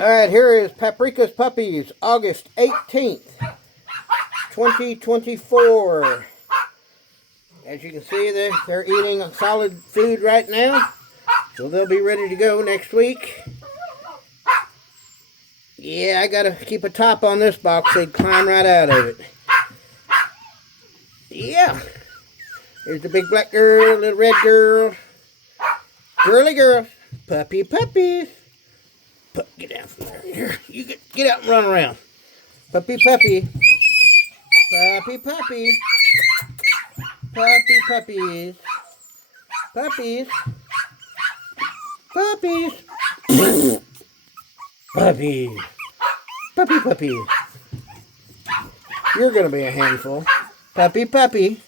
Alright, here is Paprika's Puppies, August 18th, 2024. As you can see, they're eating solid food right now, so they'll be ready to go next week. Yeah, I gotta keep a top on this box, they'd climb right out of it. Yeah. There's the big black girl, little red girl, girly girl, puppies. Get down from there. Here, you get out and run around. Puppies. Puppies. Puppies. Puppies. Puppies. You're gonna be a handful. Puppy. Puppy.